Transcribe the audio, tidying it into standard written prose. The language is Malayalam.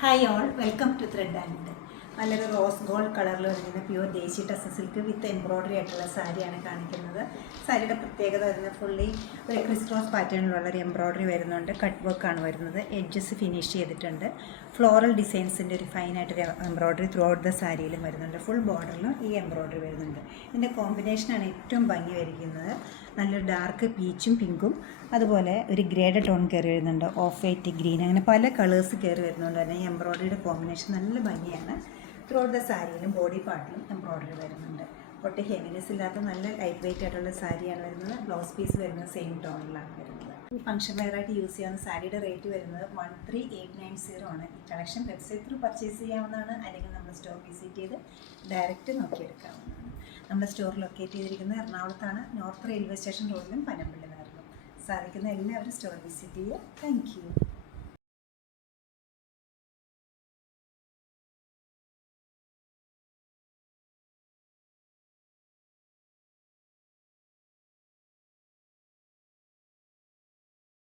Hi all, welcome to thread and. നല്ലൊരു റോസ് ഗോൾഡ് കളറിൽ വരുന്ന pure desi tussar silk with embroidery ആയിട്ടുള്ള സാരിയാണ് കാണിക്കുന്നത്. സാരിയുടെ പ്രത്യേകത വരുന്നത് ഫുള്ളി ഒരു ക്രിസ് ക്രോസ് പാറ്റേണിലുള്ള ഒരു എംബ്രോയ്ഡറി വരുന്നുണ്ട്. കട്ട് വർക്കാണ് വരുന്നത്. എഡ്ജസ് ഫിനിഷ് ചെയ്തിട്ടുണ്ട്. ഫ്ലോറൽ ഡിസൈൻസിൻ്റെ ഒരു ഫൈനായിട്ടൊരു എംബ്രോയ്ഡറി ത്രൂ ഔട്ട് ദ സാരിയിലും വരുന്നുണ്ട്. ഫുൾ ബോർഡറിലും ഈ എംബ്രോയ്ഡറി വരുന്നുണ്ട്. ഇതിൻ്റെ കോമ്പിനേഷനാണ് ഏറ്റവും ഭംഗി വരിക്കുന്നത്. നല്ലൊരു ഡാർക്ക് പീച്ചും പിങ്കും, അതുപോലെ ഒരു ഗ്രേഡ് ടോൺ കയറി വരുന്നുണ്ട്. ഓഫ് വൈറ്റ്, ഗ്രീൻ, അങ്ങനെ പല കളേഴ്സ് കയറി വരുന്നുണ്ട്. തന്നെ ഈ എംബ്രോയ്ഡറിയുടെ കോമ്പിനേഷൻ നല്ല ഭംഗിയാണ്. ത്രൂ ഔട്ട് ദ സാരിയിലും ബോഡി പാർട്ടിലും എംബ്രോയ്ഡറി വരുന്നുണ്ട്. ഒട്ടും ഹെവിനെസ് ഇല്ലാത്ത നല്ല ലൈറ്റ് വെയിറ്റ് ആയിട്ടുള്ള സാരിയാണ് വരുന്നത്. ബ്ലൗസ് പീസ് വരുന്നത് സെയിം ടോണിലാണ് വരുന്നത്. ഈ ഫംഗ്ഷൻ വെയറായിട്ട് യൂസ് ചെയ്യാവുന്ന സാരിയുടെ റേറ്റ് വരുന്നത് 13,890 ആണ്. ഈ കളക്ഷൻ വെബ്സൈറ്റ് ത്രൂ പർച്ചേസ് ചെയ്യാവുന്നതാണ്, അല്ലെങ്കിൽ നമ്മൾ സ്റ്റോർ വിസിറ്റ് ചെയ്ത് ഡയറക്റ്റ് നോക്കിയെടുക്കാവുന്നതാണ്. നമ്മുടെ സ്റ്റോർ ലൊക്കേറ്റ് ചെയ്തിരിക്കുന്നത് എറണാകുളത്താണ്. നോർത്ത് റെയിൽവേ സ്റ്റേഷൻ റോഡിലും പനമ്പള്ളി നാട്ടിലും. സാധിക്കുന്ന എല്ലാവരും സ്റ്റോർ വിസിറ്റ് ചെയ്യുക. Thank you.